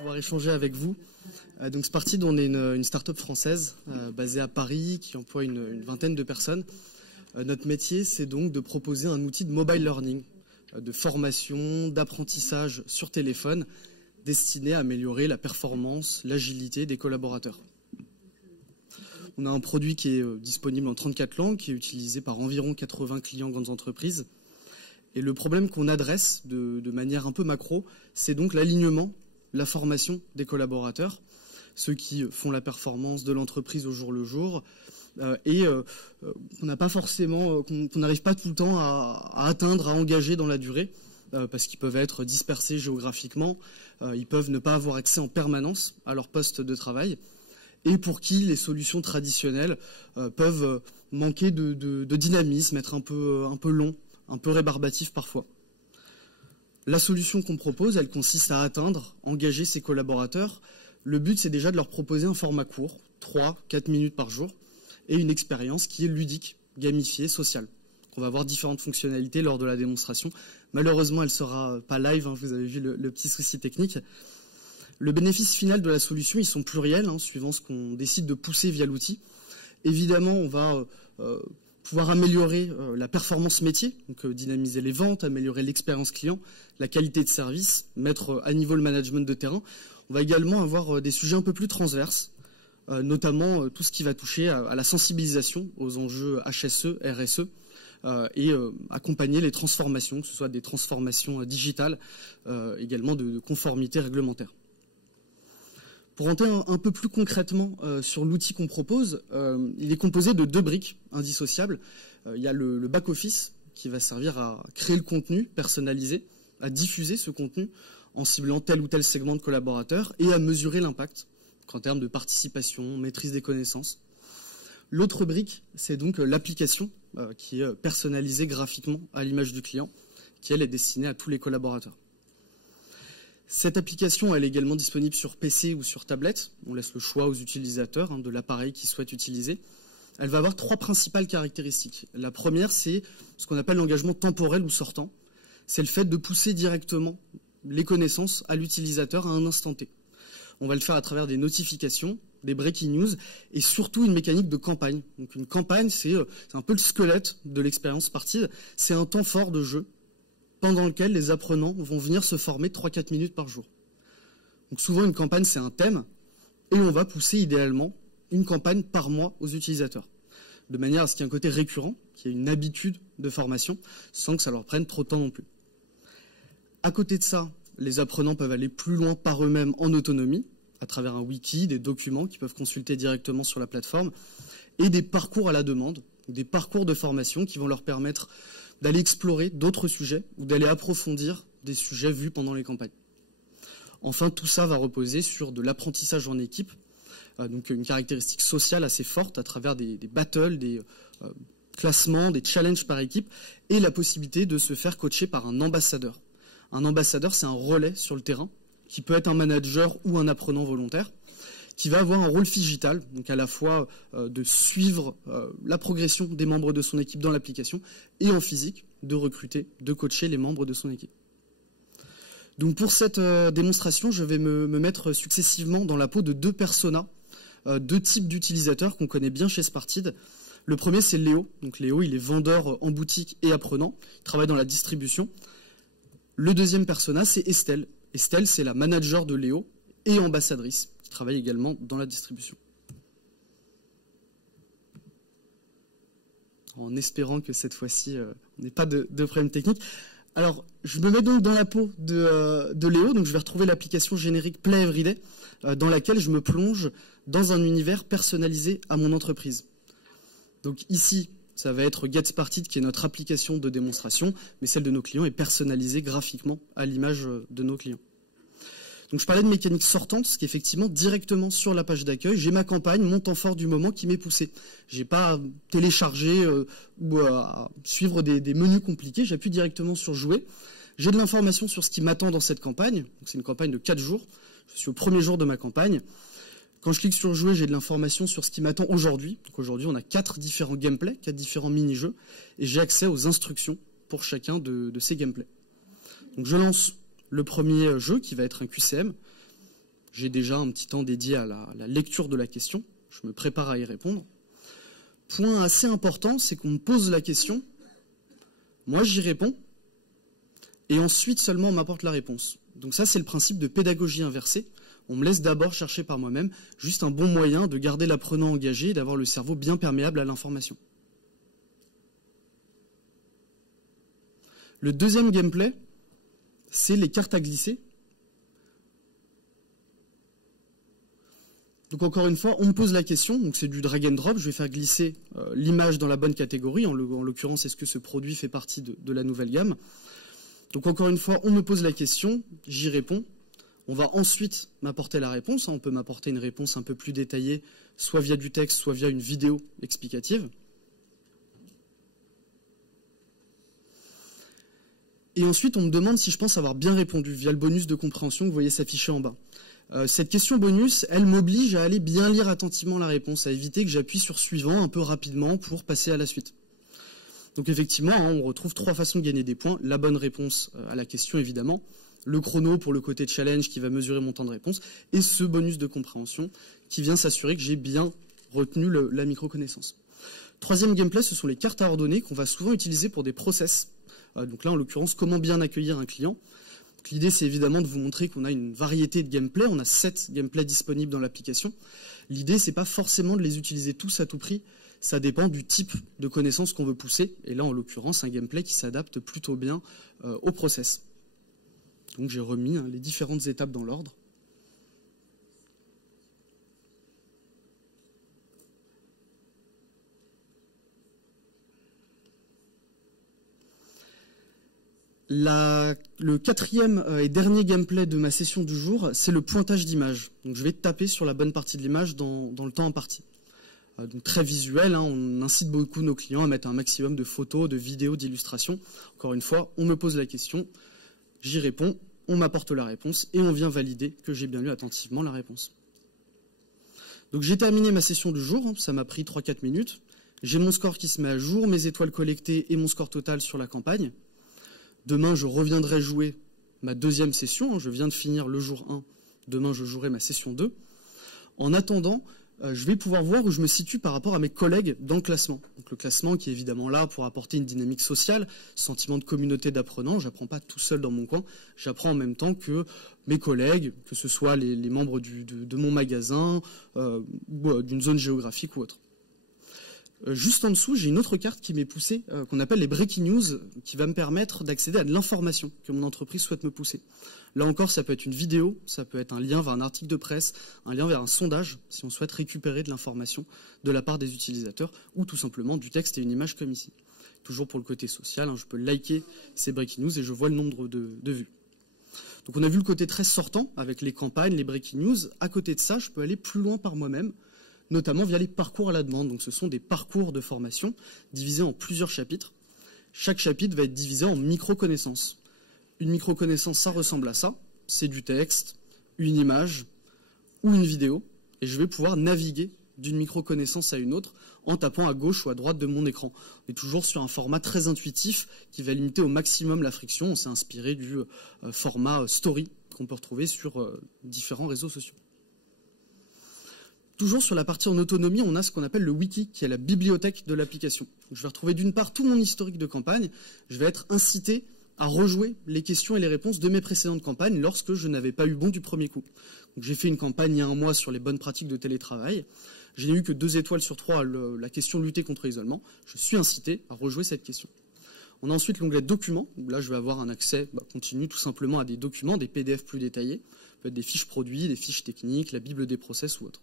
pouvoir échanger avec vous. Donc Spartid, on est une start-up française basée à Paris qui emploie une vingtaine de personnes. Notre métier, c'est donc de proposer un outil de mobile learning, de formation, d'apprentissage sur téléphone, destiné à améliorer la performance, l'agilité des collaborateurs. On a un produit qui est disponible en 34 langues, qui est utilisé par environ 80 clients grandes entreprises. Et le problème qu'on adresse de manière un peu macro, c'est donc l'alignement, la formation des collaborateurs, ceux qui font la performance de l'entreprise au jour le jour, qu'on n'a pas forcément, qu'on n'arrive pas tout le temps à atteindre, à engager dans la durée, parce qu'ils peuvent être dispersés géographiquement, ils peuvent ne pas avoir accès en permanence à leur poste de travail, et pour qui les solutions traditionnelles peuvent manquer de dynamisme, être un peu long, un peu rébarbatif parfois. La solution qu'on propose, elle consiste à atteindre, engager ses collaborateurs. Le but, c'est déjà de leur proposer un format court, 3-4 minutes par jour, et une expérience qui est ludique, gamifiée, sociale. On va avoir différentes fonctionnalités lors de la démonstration. Malheureusement, elle ne sera pas live, hein, vous avez vu le petit souci technique. Le bénéfice final de la solution, ils sont pluriels, hein, suivant ce qu'on décide de pousser via l'outil. Évidemment, on va pouvoir améliorer la performance métier, donc dynamiser les ventes, améliorer l'expérience client, la qualité de service, mettre à niveau le management de terrain. On va également avoir des sujets un peu plus transverses, notamment tout ce qui va toucher à la sensibilisation aux enjeux HSE, RSE, et accompagner les transformations, que ce soit des transformations digitales, également de conformité réglementaire. Pour rentrer un peu plus concrètement sur l'outil qu'on propose, il est composé de 2 briques indissociables. Il y a le back-office qui va servir à créer le contenu personnalisé, à diffuser ce contenu en ciblant tel ou tel segment de collaborateurs et à mesurer l'impact en termes de participation, maîtrise des connaissances. L'autre brique, c'est donc l'application qui est personnalisée graphiquement à l'image du client, qui elle est destinée à tous les collaborateurs. Cette application, elle est également disponible sur PC ou sur tablette. On laisse le choix aux utilisateurs de l'appareil qu'ils souhaitent utiliser. Elle va avoir 3 principales caractéristiques. La première, c'est ce qu'on appelle l'engagement temporel ou sortant. C'est le fait de pousser directement les connaissances à l'utilisateur à un instant T. On va le faire à travers des notifications, des breaking news et surtout une mécanique de campagne. Donc une campagne, c'est un peu le squelette de l'expérience Spartid. C'est un temps fort de jeu pendant lequel les apprenants vont venir se former 3-4 minutes par jour. Donc souvent, une campagne, c'est un thème, et on va pousser idéalement une campagne par mois aux utilisateurs, de manière à ce qu'il y ait un côté récurrent, qu'il y ait une habitude de formation, sans que ça leur prenne trop de temps non plus. À côté de ça, les apprenants peuvent aller plus loin par eux-mêmes en autonomie, à travers un wiki, des documents qu'ils peuvent consulter directement sur la plateforme, et des parcours à la demande, des parcours de formation qui vont leur permettre d'aller explorer d'autres sujets ou d'aller approfondir des sujets vus pendant les campagnes. Enfin, tout ça va reposer sur de l'apprentissage en équipe, donc une caractéristique sociale assez forte à travers des battles, des classements, des challenges par équipe et la possibilité de se faire coacher par un ambassadeur. Un ambassadeur, c'est un relais sur le terrain qui peut être un manager ou un apprenant volontaire, qui va avoir un rôle digital, donc à la fois de suivre la progression des membres de son équipe dans l'application et en physique, de recruter, de coacher les membres de son équipe. Donc pour cette démonstration, je vais me mettre successivement dans la peau de 2 personas, 2 types d'utilisateurs qu'on connaît bien chez Spartid. Le premier, c'est Léo. Donc Léo, il est vendeur en boutique et apprenant, il travaille dans la distribution. Le deuxième persona, c'est Estelle. Estelle, c'est la manager de Léo et ambassadrice, qui travaille également dans la distribution. En espérant que cette fois-ci, on n'ait pas de problème technique. Alors, je me mets donc dans la peau de Léo, donc je vais retrouver l'application générique Play Everyday, dans laquelle je me plonge dans un univers personnalisé à mon entreprise. Donc ici, ça va être Get Spartid, qui est notre application de démonstration, mais celle de nos clients est personnalisée graphiquement à l'image de nos clients. Donc je parlais de mécanique sortante, ce qui est effectivement directement sur la page d'accueil. J'ai ma campagne, mon temps fort du moment qui m'est poussé. J'ai pas à télécharger ou à suivre des menus compliqués, j'appuie directement sur jouer. J'ai de l'information sur ce qui m'attend dans cette campagne. C'est une campagne de 4 jours. Je suis au premier jour de ma campagne. Quand je clique sur jouer, j'ai de l'information sur ce qui m'attend aujourd'hui. Donc aujourd'hui, on a 4 différents gameplays, 4 différents mini-jeux, et j'ai accès aux instructions pour chacun de ces gameplays. Donc je lance le premier jeu qui va être un QCM. J'ai déjà un petit temps dédié à la lecture de la question. Je me prépare à y répondre. Point assez important, c'est qu'on me pose la question, moi j'y réponds, et ensuite seulement on m'apporte la réponse. Donc ça, c'est le principe de pédagogie inversée. On me laisse d'abord chercher par moi-même, juste un bon moyen de garder l'apprenant engagé et d'avoir le cerveau bien perméable à l'information. Le deuxième gameplay, c'est les cartes à glisser. Donc encore une fois, on me pose la question, donc c'est du drag and drop, je vais faire glisser l'image dans la bonne catégorie, en l'occurrence, est-ce que ce produit fait partie de la nouvelle gamme? Donc encore une fois, on me pose la question, j'y réponds. On va ensuite m'apporter la réponse. On peut m'apporter une réponse un peu plus détaillée, soit via du texte, soit via une vidéo explicative. Et ensuite, on me demande si je pense avoir bien répondu via le bonus de compréhension que vous voyez s'afficher en bas. Cette question bonus, elle m'oblige à aller bien lire attentivement la réponse, à éviter que j'appuie sur suivant un peu rapidement pour passer à la suite. Donc effectivement, on retrouve 3 façons de gagner des points. La bonne réponse à la question, évidemment. Le chrono pour le côté challenge qui va mesurer mon temps de réponse. Et ce bonus de compréhension qui vient s'assurer que j'ai bien retenu la micro-connaissance. Troisième gameplay, ce sont les cartes à ordonner qu'on va souvent utiliser pour des process. Donc là, en l'occurrence, comment bien accueillir un client. L'idée, c'est évidemment de vous montrer qu'on a une variété de gameplay. On a 7 gameplays disponibles dans l'application. L'idée, c'est pas forcément de les utiliser tous à tout prix. Ça dépend du type de connaissances qu'on veut pousser. Et là, en l'occurrence, un gameplay qui s'adapte plutôt bien au process. Donc j'ai remis les différentes étapes dans l'ordre. Le quatrième et dernier gameplay de ma session du jour, c'est le pointage d'image. Donc je vais taper sur la bonne partie de l'image dans le temps imparti. Donc très visuel, on incite beaucoup nos clients à mettre un maximum de photos, de vidéos, d'illustrations. Encore une fois, on me pose la question, j'y réponds, on m'apporte la réponse et on vient valider que j'ai bien lu attentivement la réponse. Donc j'ai terminé ma session du jour, ça m'a pris 3-4 minutes. J'ai mon score qui se met à jour, mes étoiles collectées et mon score total sur la campagne. Demain, je reviendrai jouer ma deuxième session. Je viens de finir le jour 1. Demain, je jouerai ma session 2. En attendant, je vais pouvoir voir où je me situe par rapport à mes collègues dans le classement. Donc le classement qui est évidemment là pour apporter une dynamique sociale, sentiment de communauté d'apprenants. Je n'apprends pas tout seul dans mon coin. J'apprends en même temps que mes collègues, que ce soit les membres de mon magasin, ou d'une zone géographique ou autre. Juste en dessous, j'ai une autre carte qui m'est poussée, qu'on appelle les breaking news, qui va me permettre d'accéder à de l'information que mon entreprise souhaite me pousser. Là encore, ça peut être une vidéo, ça peut être un lien vers un article de presse, un lien vers un sondage, si on souhaite récupérer de l'information de la part des utilisateurs, ou tout simplement du texte et une image comme ici. Toujours pour le côté social, je peux liker ces breaking news et je vois le nombre de vues. Donc on a vu le côté très sortant, avec les campagnes, les breaking news. À côté de ça, je peux aller plus loin par moi-même, notamment via les parcours à la demande. Donc ce sont des parcours de formation divisés en plusieurs chapitres. Chaque chapitre va être divisé en micro-connaissances. Une micro-connaissance, ça ressemble à ça. C'est du texte, une image ou une vidéo. Et je vais pouvoir naviguer d'une micro-connaissance à une autre en tapant à gauche ou à droite de mon écran. On est toujours sur un format très intuitif qui va limiter au maximum la friction. On s'est inspiré du format story qu'on peut retrouver sur différents réseaux sociaux. Toujours sur la partie en autonomie, on a ce qu'on appelle le wiki, qui est la bibliothèque de l'application. Je vais retrouver d'une part tout mon historique de campagne, je vais être incité à rejouer les questions et les réponses de mes précédentes campagnes lorsque je n'avais pas eu bon du premier coup. J'ai fait une campagne il y a un mois sur les bonnes pratiques de télétravail. Je n'ai eu que 2 étoiles sur 3 la question lutter contre l'isolement. Je suis incité à rejouer cette question. On a ensuite l'onglet documents, où là je vais avoir un accès continu tout simplement à des documents, des PDF plus détaillés, peut être des fiches produits, des fiches techniques, la bible des process ou autre.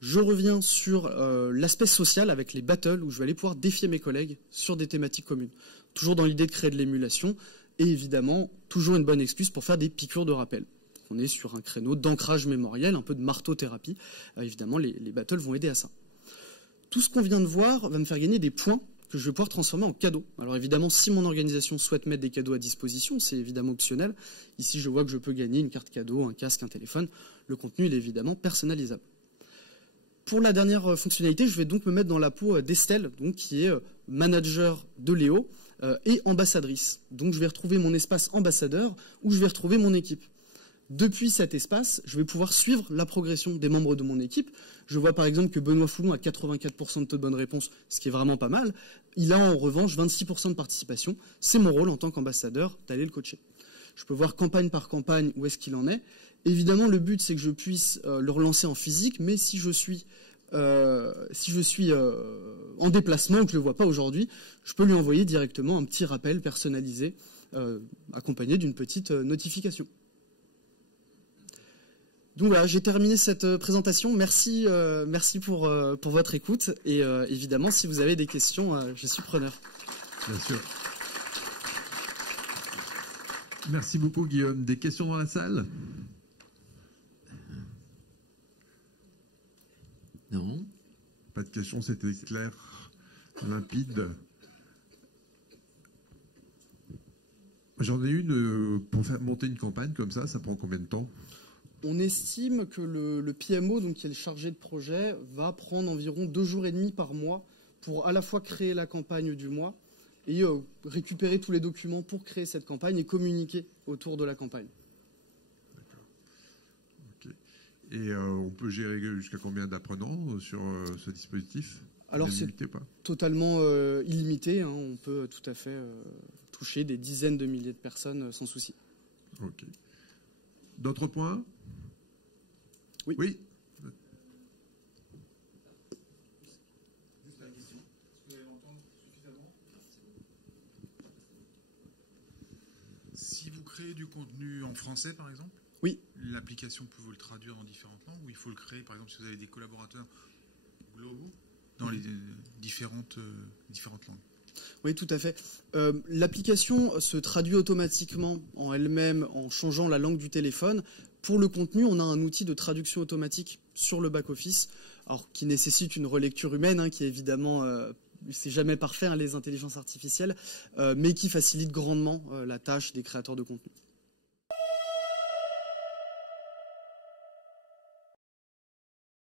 Je reviens sur l'aspect social avec les battles où je vais aller pouvoir défier mes collègues sur des thématiques communes. Toujours dans l'idée de créer de l'émulation et évidemment toujours une bonne excuse pour faire des piqûres de rappel. On est sur un créneau d'ancrage mémoriel, un peu de marteau-thérapie. Évidemment, les battles vont aider à ça. Tout ce qu'on vient de voir va me faire gagner des points que je vais pouvoir transformer en cadeaux. Alors évidemment, si mon organisation souhaite mettre des cadeaux à disposition, c'est évidemment optionnel. Ici, je vois que je peux gagner une carte cadeau, un casque, un téléphone. Le contenu, il est évidemment personnalisable. Pour la dernière fonctionnalité, je vais donc me mettre dans la peau d'Estelle, qui est manager de Léo et ambassadrice. Donc je vais retrouver mon espace ambassadeur où je vais retrouver mon équipe. Depuis cet espace, je vais pouvoir suivre la progression des membres de mon équipe. Je vois par exemple que Benoît Foulon a 84% de taux de bonne réponse, ce qui est vraiment pas mal. Il a en revanche 26% de participation. C'est mon rôle en tant qu'ambassadeur d'aller le coacher. Je peux voir campagne par campagne où est-ce qu'il en est. Évidemment, le but, c'est que je puisse le relancer en physique, mais si je suis en déplacement, que je ne le vois pas aujourd'hui, je peux lui envoyer directement un petit rappel personnalisé, accompagné d'une petite notification. Donc voilà, j'ai terminé cette présentation. Merci pour votre écoute. Et évidemment, si vous avez des questions, je suis preneur. Bien sûr. Merci beaucoup, Guillaume. Des questions dans la salle? Non. Pas de questions, c'était clair, limpide. J'en ai une, pour faire monter une campagne comme ça prend combien de temps? On estime que le PMO, donc qui est le chargé de projet, va prendre environ 2 jours et demi par mois pour à la fois créer la campagne du mois et récupérer tous les documents pour créer cette campagne et communiquer autour de la campagne. D'accord. Okay. Et on peut gérer jusqu'à combien d'apprenants sur ce dispositif? Alors c'est totalement illimité, hein. On peut tout à fait toucher des dizaines de milliers de personnes sans souci. Ok. D'autres points? Oui. Oui. Juste la question. Est-ce que vous allez l'entendre suffisamment? Si vous créez du contenu en français, par exemple, oui, l'application peut vous le traduire en différentes langues, ou il faut le créer, par exemple, si vous avez des collaborateurs globaux dans les différentes langues? Oui, tout à fait. L'application se traduit automatiquement en elle-même en changeant la langue du téléphone. Pour le contenu, on a un outil de traduction automatique sur le back-office, alors qui nécessite une relecture humaine, hein, qui est évidemment, c'est jamais parfait, hein, les intelligences artificielles, mais qui facilite grandement la tâche des créateurs de contenu.